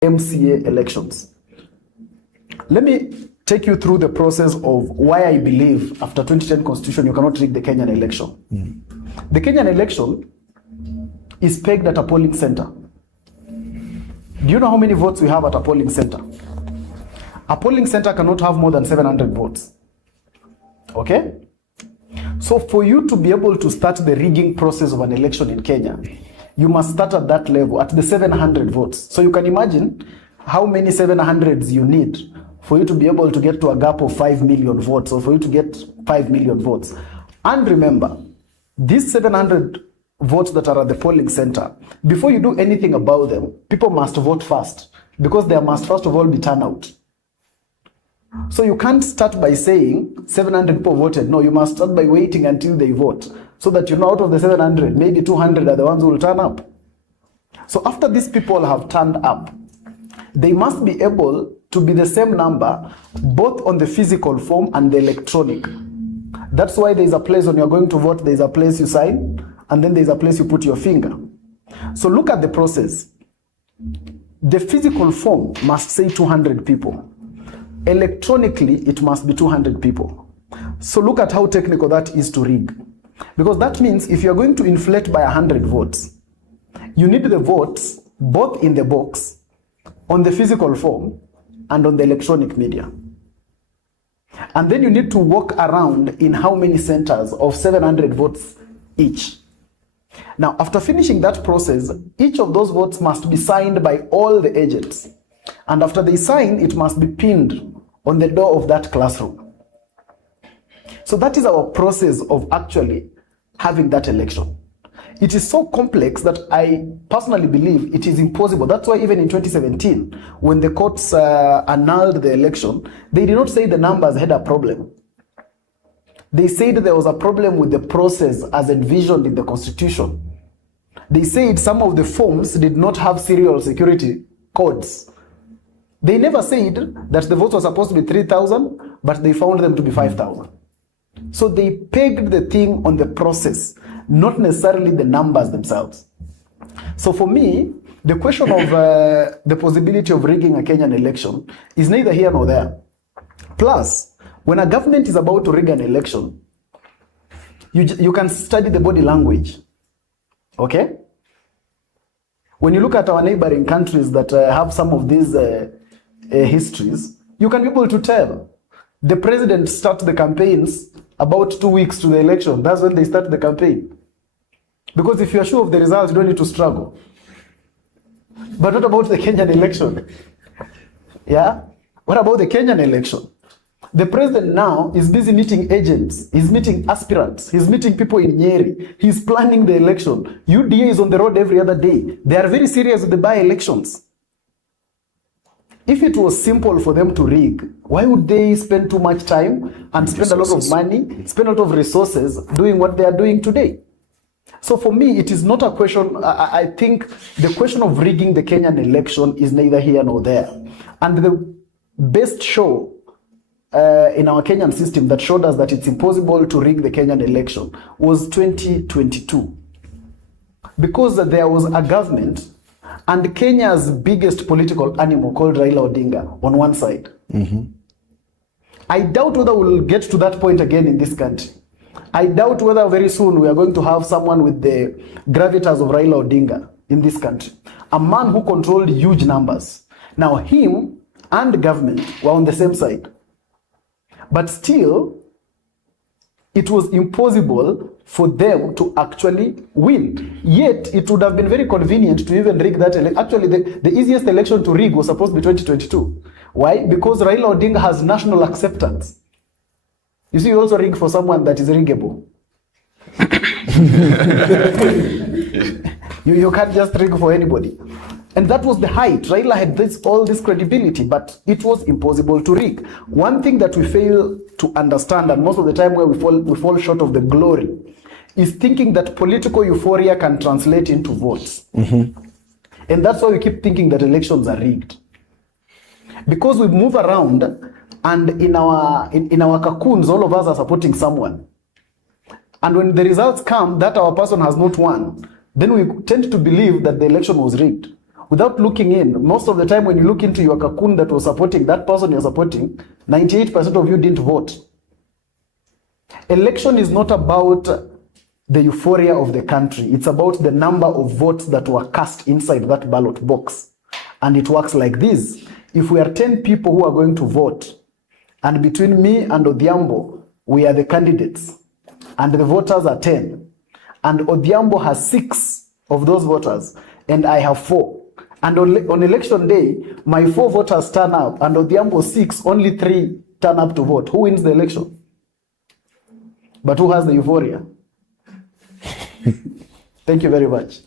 MCA elections. Let me take you through the process of why I believe after 2010 constitution you cannot rig the Kenyan election. The Kenyan election is pegged at a polling center. Do you know how many votes we have at a polling center? A polling center cannot have more than 700 votes. Okay? So for you to be able to start the rigging process of an election in Kenya, you must start at that level, at the 700 votes. So you can imagine how many 700s you need for you to be able to get to a gap of 5 million votes, or for you to get 5 million votes. And remember, these 700 votes that are at the polling center, before you do anything about them, people must vote first, because there must first of all be turnout. So you can't start by saying 700 people voted. No, you must start by waiting until they vote, so that you know out of the 700, maybe 200 are the ones who will turn up. So after these people have turned up, they must be able to be the same number, both on the physical form and the electronic. That's why there's a place when you're going to vote, there's a place you sign, and then there's a place you put your finger. So look at the process. The physical form must say 200 people. Electronically, it must be 200 people. So look at how technical that is to rig. Because that means if you're going to inflate by 100 votes, you need the votes both in the box, on the physical form, and on the electronic media. And then you need to walk around in how many centers of 700 votes each. Now, after finishing that process, each of those votes must be signed by all the agents. And after they sign, it must be pinned on the door of that classroom. So that is our process of actually having that election. It is so complex that I personally believe it is impossible. That's why even in 2017, when the courts annulled the election, they did not say the numbers had a problem. They said there was a problem with the process as envisioned in the constitution. They said some of the forms did not have serial security codes. They never said that the votes were supposed to be 3,000, but they found them to be 5,000. So they pegged the thing on the process, not necessarily the numbers themselves. So for me, the question of the possibility of rigging a Kenyan election is neither here nor there. Plus, when a government is about to rig an election, you can study the body language. Okay? When you look at our neighboring countries that have some of these histories, you can be able to tell. The president starts the campaigns about 2 weeks to the election. That's when they start the campaign. Because if you're sure of the results, you don't need to struggle. But what about the Kenyan election? Yeah? What about the Kenyan election? The president now is busy meeting agents. He's meeting aspirants. He's meeting people in Nyeri. He's planning the election. UDA is on the road every other day. They are very serious with the by-elections. If it was simple for them to rig, why would they spend too much time and spend a lot of money, spend a lot of resources doing what they are doing today? So for me, it is not a question. I think the question of rigging the Kenyan election is neither here nor there. And the best show in our Kenyan system that showed us that it's impossible to rig the Kenyan election was 2022. Because there was a government and Kenya's biggest political animal called Raila Odinga on one side. I doubt whether we'll get to that point again in this country. I doubt whether very soon we are going to have someone with the gravitas of Raila Odinga in this country. A man who controlled huge numbers. Now him and government were on the same side. But still, it was impossible for them to actually win. Yet, it would have been very convenient to even rig that election. Actually, the easiest election to rig was supposed to be 2022. Why? Because Raila Odinga has national acceptance. You see, you also rig for someone that is riggable. you can't just rig for anybody. And that was the height. Raila had all this credibility, but it was impossible to rig. One thing that we fail to understand, and most of the time where we fall short of the glory, is thinking that political euphoria can translate into votes. And that's why we keep thinking that elections are rigged. Because we move around, and in our cocoons, all of us are supporting someone. And when the results come that our person has not won, then we tend to believe that the election was rigged. without looking in, most of the time when you look into your cocoon that was supporting that person you're supporting, 98% of you didn't vote. Election is not about the euphoria of the country. It's about the number of votes that were cast inside that ballot box. And it works like this. If we are 10 people who are going to vote, and between me and Odhiambo, we are the candidates, and the voters are 10, and Odhiambo has 6 of those voters, and I have 4. And on election day, my 4 voters turn up, and Odhiambo 6, only 3 turn up to vote. Who wins the election? But who has the euphoria? Thank you very much.